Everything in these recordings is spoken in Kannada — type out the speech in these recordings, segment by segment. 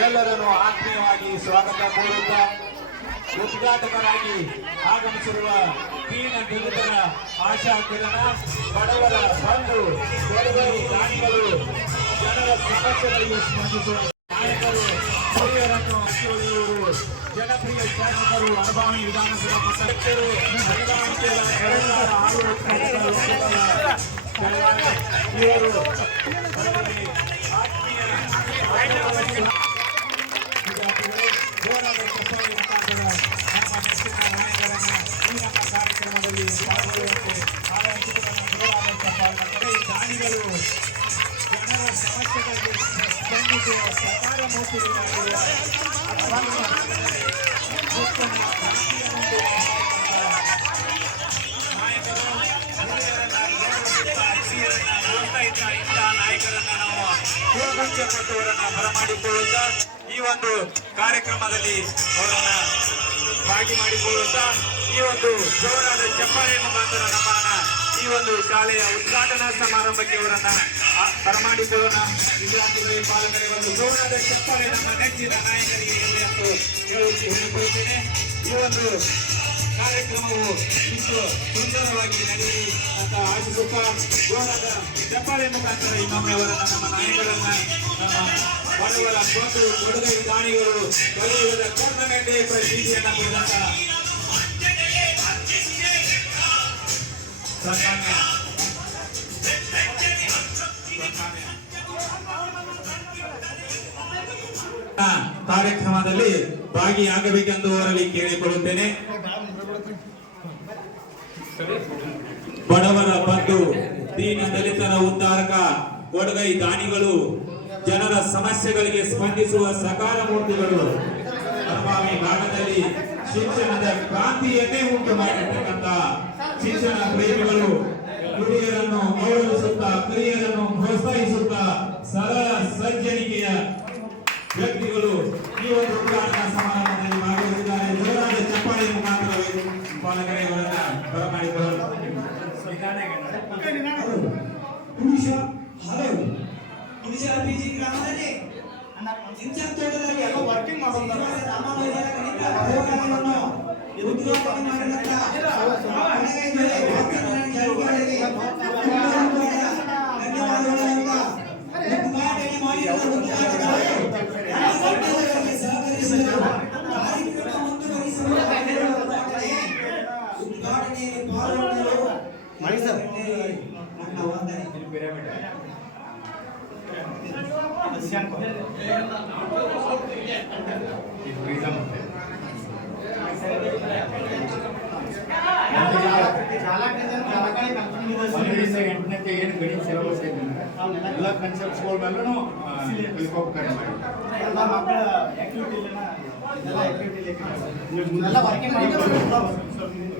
ಎಲ್ಲರನ್ನು ಆತ್ಮೀಯವಾಗಿ ಸ್ವಾಗತ ಕೋರುತ್ತಾ ಉದ್ಘಾಟಕರಾಗಿ ಆಗಮಿಸಿರುವ ದೀನ ದಲಿತರ ಆಶಾ ಕಿರಣ, ಬಡವರ ಬಂಧು, ಬಡವರು ದಾನಿಗಳು, ಜನರ ಸಮಸ್ಯೆಗಳಿಗೆ ಸ್ಪಂದಿಸುವ ನಾಯಕರು, ಹಿರಿಯರನ್ನು ಹಂಚಿಕೊಳ್ಳುವವರು ಜನಪ್ರಿಯ ಶಾಸಕರು ಅನುಭವಿ ವಿಧಾನಸಭಾ ಸದಸ್ಯರು ಹೊಂದಾಣಿಕೆಯ ಆಡಳಿತ ಇವರು ಇಂಥ ನಾಯಕರನ್ನ ನಾವು ಪಟ್ಟವರನ್ನ ಬರಮಾಡಿಕೊಳ್ಳುತ್ತಾ ಈ ಒಂದು ಕಾರ್ಯಕ್ರಮದಲ್ಲಿ ಅವರನ್ನ ಭಾಗಿ ಮಾಡಿಕೊಳ್ಳುತ್ತಾ ಈ ಒಂದು ಜೋರಾದ ಚಪ್ಪಾಳೆ ಮುಖಾಂತರ ನಮ್ಮನ್ನ ಈ ಒಂದು ಶಾಲೆಯ ಉದ್ಘಾಟನಾ ಸಮಾರಂಭಕ್ಕೆ ಅವರನ್ನ ಬರಮಾಡಿಕೊಳ್ಳೋಣ. ವಿದ್ಯಾರ್ಥಿಗಳಿಗೆ ಪಾಲಕರಿಗೆ ಒಂದು ಜೋರಾದ ಚಪ್ಪಾಳೆ ನಮ್ಮ ನೆಚ್ಚಿನ ನಾಯಕರಿಗೆ ಹೇಳಿಕೊಳ್ಳುತ್ತೇನೆ ಈ ಒಂದು ಕಾರ್ಯಕ್ರಮವು ಇಷ್ಟು ಸುಂದರವಾಗಿ ನಡೆಯಲಿ ಅಂತ ಆಶಿಸುತ್ತಾ ಜೋರಾದ ಚಪ್ಪಾಳೆ ಮುಖಾಂತರ ಇನ್ನೊಮ್ಮೆ ನಮ್ಮ ನಾಯಕರನ್ನ ಬಡವರ ಬಂಧು ಕೊಡುಗೆ ದಾನಿಗಳು ಕಲಿಯುಗದ ಟೂರ್ನಮೆಂಟ್ ಪ್ರಸಿದ್ಧಿಯನ್ನ ಪಡೆದಂತ ಸನ್ಮಾನ್ಯ ಕಾರ್ಯಕ್ರಮದಲ್ಲಿ ಭಾಗಿಯಾಗಬೇಕೆಂದು ಅವರಲ್ಲಿ ಕೇಳಿಕೊಳ್ಳುತ್ತೇನೆ. ಬಡವರ ಬಂಧು, ದೀನ ದಲಿತರ ಉದ್ಧಾರಕ, ಕೊಡಗೈ ದಾನಿಗಳು, ಜನರ ಸಮಸ್ಯೆಗಳಿಗೆ ಸ್ಪಂದಿಸುವ ಸಕಾರ ಮೂರ್ತಿಗಳು. ಭಾಗದಲ್ಲಿ ಶಿಕ್ಷಣದ ಕ್ರಾಂತಿಯನ್ನೇ ಉಂಟು ಮಾಡಿರ್ತಕ್ಕಂಥ ಶಿಕ್ಷಣ ಪ್ರೇಮಿಗಳು, ಹಿರಿಯರನ್ನು ಗೌರವಿಸುತ್ತಾ ಕಿರಿಯರನ್ನು ಪ್ರೋತ್ಸಾಹಿಸುತ್ತಾ, ಸರಳ ಸಜ್ಜನಿಕೆಯ ವ್ಯಕ್ತಿಗಳು ಈ ಒಂದು ಉದ್ಘಾಟನಾ ಸಮಾರಂಭದಲ್ಲಿ ಭಾಗವಹಿಸಿದ್ದಾರೆ. ಜೋರಾದ ಚಪ್ಪಾಳೆ ಮುಖಾಂತರ ಪಾಲಕರೇ ಅವರನ್ನ ಬರಮಾಡಿಕೊಳ್ಳಲು ಪುರುಷ ಹಲವು. ಪುರುಷ ಬಿಜಿ ಗ್ರಾಮದಲ್ಲಿ ತೋಟದಲ್ಲಿ ಎಲ್ಲ ವರ್ಕಿಂಗ್ ಮಾಡೋದು ಮಾಡಿದಂತ ನನ್ನ ವಂದನೆ ಒಂದರಿಂದ ಎಂಟನೇತೆ ಏನು ಗಣಿತ ಸಿಲೆಬಸ್ ಐತೆ ಎಲ್ಲ ಕನ್ಸೆಪ್ಟ್ಸ್ಗಳ ಮೇಲೂ ತಿಳ್ಕೊಬೇಕಾರೆ ಮಾಡಿ ಅಲ್ಲಿ ಅಲ್ಲಿ ಅಲ್ಲಿ ಕರ್ಕೊಂಡು ಅದು ಬ್ಯಾನರ್ ಐತೆ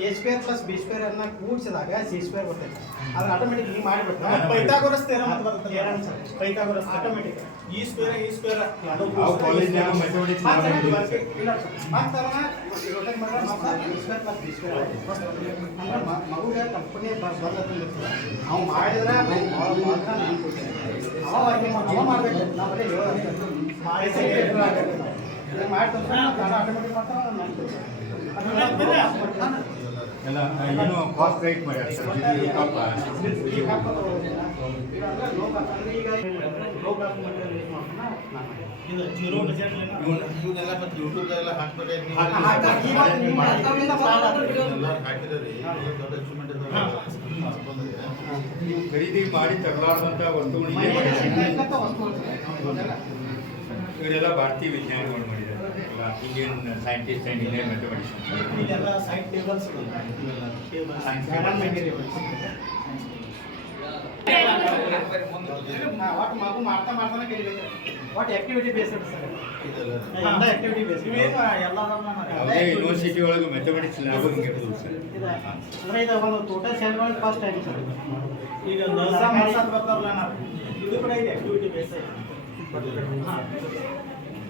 A square plus B square ಅನ್ನ ಕೂಡಿಸಿದಾಗ ಸಿ ಸ್ಕ್ವೇರ್ ಬರ್ತೈತೆ. ಅದ್ರ ಆಟೋಮೆಟಿಕ್ ಹಿಂಗೆ ಮಾಡಿಬಿಟ್ರೆ ಪೈಥಾಗೋರಸ್ ಥಿಯರಮ್ ಅಂತ ಬರ್ತದೆ ಪೈಥಾಗೋರಸ್ ಆಟೋಮೆಟಿಕ್ ಈ ಸ್ಕ್ವೇರ್ ಈ ಸ್ಕ್ವೇರ್ ನಾವು ಸ್ಕ್ವೇರ್ ಅಂದ್ರೆ ಮಗುಗೆ ಕಂಪನಿ ಬರ್ತದೆ ಅವ್ನು ಮಾಡಿದ್ರೆ ಮಾತ್ರ ನೆನ್ಕೊಡ್ತೀನಿ ಅವ ಅರ್ಗೆ ಅವ ಮಾಡ್ಬೇಕು. ನಾವು ಬರೀ ಹೇಳೋ ಮಾಡ್ತಾರೆ ಆಟೋಮೆಟಿಕ್ ಮಾಡ್ತಾರೆ ನೆನ್ಕೊಡ್ತೀನಿ ಎಲ್ಲ ಏನು ಕಾಸ್ಟ್ ರೈಟ್ ಮಾಡ್ಯಾರ ಸರ್ ಇವನ್ನೆಲ್ಲ ಮತ್ತೆ ಹಾಕ್ತಾರೆ ದೊಡ್ಡ ಅಚೀವ್ಮೆಂಟ್ ನೀವು ಖರೀದಿ ಮಾಡಿ ತರಲಾರ್ದಂತ ವಸ್ತುಗಳಿಗೆ ಇವರೆಲ್ಲ ಭಾರತೀಯ ವಿಜ್ಞಾನಿಗಳು ಮಾಡಿದ್ದಾರೆ. Indian scientist and Indian mathematician ಇದೆಲ್ಲ ಸೈಡ್ ಟೇಬಲ್ಸ್. ಒಟ್ಟು ಮಗು ಮಾಡ್ತಾ ಮಾಡ್ತಾನೆ ಕೇಳಬೇಕು. ಒಟ್ಟು ಆಕ್ಟಿವಿಟಿ ಬೇಸ್ಡ್ ಸರ್? ಎಲ್ಲ ಆಕ್ಟಿವಿಟಿ ಬೇಸ್ ಇವೇನು ಯಾವುದೇ ಯೂನಿವರ್ಸಿಟಿ ಒಳಗೆ ಮ್ಯಾಥಮೆಟಿಕ್ಸ್ ಲ್ಯಾಬ್ ಹಿಂಗೆ ಇರ್ತದೆ ಸರ್. ಅಂದ್ರೆ ಇದು ಒಂದು total cell first time sir. ಈಗ ನರ್ಸ ಮಾಡ್ಸಕ್ ಬರ್ತಾರಲ್ಲ ನಾವು. ಇದು ಕೂಡ ಇದೆ activity base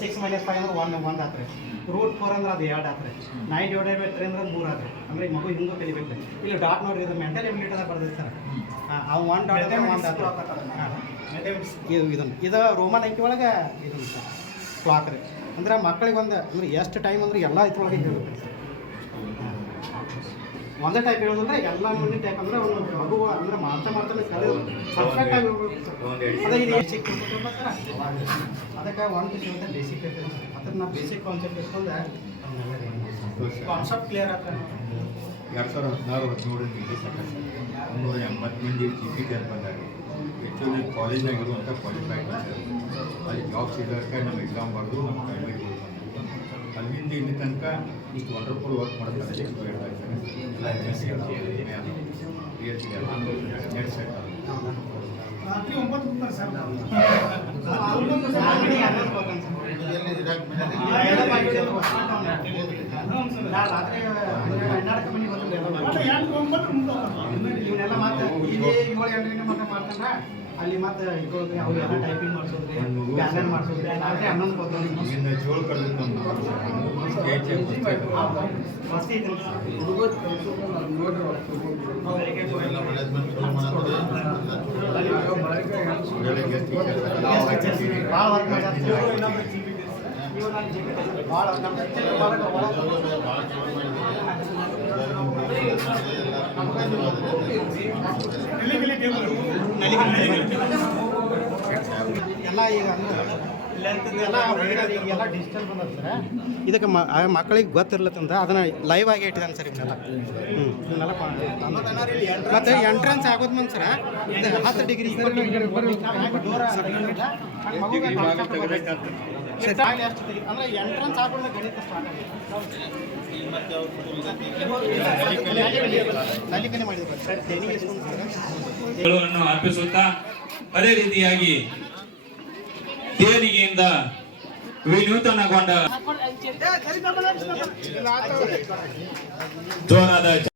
six minus five ಅಂದ್ರೆ ಒನ್ ಒಂದು ಆತ್ರಿ. ರೂಟ್ ಫೋರ್ ಅಂದ್ರೆ ಅದು ಎರಡು ಆತ್ರಿ. ನೈನ್ ಡಿವೈಡೆಡ್ ಬೈ ತ್ರೀ ಅಂದ್ರೆ ಮೂರು ಆತ್ರಿ. ಅಂದ್ರೆ ಈ ಮಗು ಹಿಂಗೂ ಕಲಿಬೇಕು. ಇಲ್ಲಿ ಡಾಟ್ ನೋಡ್ರಿ ಇದು ಮೆಂಟಲ್ ಎಬಿಲಿಟಿ ಅಂತ ಸರ್. ಹಾಂ ಅವು ಒನ್ ಡಾಟ್ ಅಂದ್ರೆ ಒಂದು ಆಗ್ತದೆ ಇದು ಇದನ್ನು. ಇದು ರೋಮನ್ ಅಂಕಿ ಒಳಗೆ ಇದು ಸರ್. ಕ್ಲಾಕ್ ರೀ. ಅಂದ್ರೆ ಮಕ್ಕಳಿಗೆ ಒಂದು ಅಂದ್ರೆ ಎಷ್ಟು ಟೈಮ್ ಅಂದ್ರೆ ಎಲ್ಲ ಇದ್ರೊಳಗೆ ಹೇಳ್ಬೇಕು ಸರ್. ಒಂದೇ ಟೈಪ್ ಹೇಳೋದಂದ್ರೆ ಎಲ್ಲ ಮುಂದೆ ಟೈಪ್ ಅಂದ್ರೆ ಒಂದು ಮಗು ಅಂದ್ರೆ ಮಾಡ್ತಾ ಮಾಡ್ತಾನೆ ಪರ್ಫೆಕ್ಟ್ ಆಗಿ ಸರ್. ಅದೇ ಇದು ಬೇಸಿಕ್ ಅದಕ್ಕೆ ಒಂದು ಸೆವೆನ್ ಬೇಸಿಕ್ ಇರ್ತದೆ ಅದ್ರ ನಾವು ಬೇಸಿಕ್ ಕಾನ್ಸೆಪ್ಟ್ ಇಟ್ಕೊಂಡೆ ಕಾನ್ಸೆಪ್ಟ್ ಕ್ಲಿಯರ್ ಆಗ್ತದೆ. ಎರಡು ಸಾವಿರದ ಹದಿನಾರು ಹದಿನೇಳು ನಿರ್ದೇಶಕ ಮುನ್ನೂರ ಎಂಬತ್ತು ಮಂದಿ ಜಿ ಪಿ ಟಿ ಬಂದಾಗ ಹೆಚ್ಚು ಕಾಲೇಜ್ನಾಗಿರುವಂಥ ಕ್ವಾಲಿಫೈಡ್ ಅಲ್ಲಿ ಜಾಬ್ ಸಿಗೋಕ್ಕೆ ನಮ್ಮ ಎಕ್ಸಾಮ್ ಬರೆದು ನಮ್ಮ ಪ್ರೈವೇಟ್ ಬಂದು ಅಲ್ಲಿಂದ ಇಲ್ಲಿ ತನಕ ಇಷ್ಟು ವಂಡರ್ಫುಲ್ ವರ್ಕ್ ಮಾಡ್ತಾರೆ ಎಷ್ಟು ಹೇಳ್ತಾ ಇದ್ದಾರೆ. ಎಲ್ಲ ನೆಟ್ ಸೆಟ್ ರಾತ್ರಿ ಒಂಬತ್ತು ಸರ್ ರಾತ್ರಿ ಹನ್ನೆರಡು ಮನೆಗೆ ಇವನ್ನೆಲ್ಲ ಏಳು ಎಂಟು ಗಂಟೆ ಅಲ್ಲಿ ಮತ್ತೆ ಟೈಪಿಂಗ್ ಮಾಡಿಸೋದ್ರಿ ಬ್ಯಾನರ್ ಮಾಡಿಸೋದ್ರಿ ರಾತ್ರಿ ಹನ್ನೊಂದು ಕೊಡ್ತಾರೆ. ಭಾಳ ಭಾಳ ನಮ್ಮ ಚಿತ್ರ ಭಾಳ ಭಾಳ ಚಲೋ ಇದೆ, ಭಾಳ ಚಲೋ ಇದಕ್ಕೆ ಮಕ್ಕಳಿಗೆ ಗೊತ್ತಿರ್ಲತ್ತಂದ್ರೆ ಅದನ್ನ ಲೈವ್ ಆಗಿ ಇಟ್ಟಿದ್ದಾನೆ ಸರ್ ಇವನ್ನೆಲ್ಲ. ಹ್ಞೂ ಇವನ್ನೆಲ್ಲ ಮತ್ತು ಎಂಟ್ರೆನ್ಸ್ ಆಗೋದು ಮುಂದೆ ಸರ್ ಹತ್ತು ಡಿಗ್ರಿ ಅಂದ್ರೆ ಎಂಟ್ರೆನ್ಸ್ ಹಾಕೊಂಡ್ರೆ ಗಣಿತ ಸ್ಟಾರ್ಟ್ ಅರ್ಪಿಸುತ್ತಾ ಅದೇ ರೀತಿಯಾಗಿ ದೇಣಿಗೆಯಿಂದ ವಿನೂತನಗೊಂಡ ಜೋರಾದ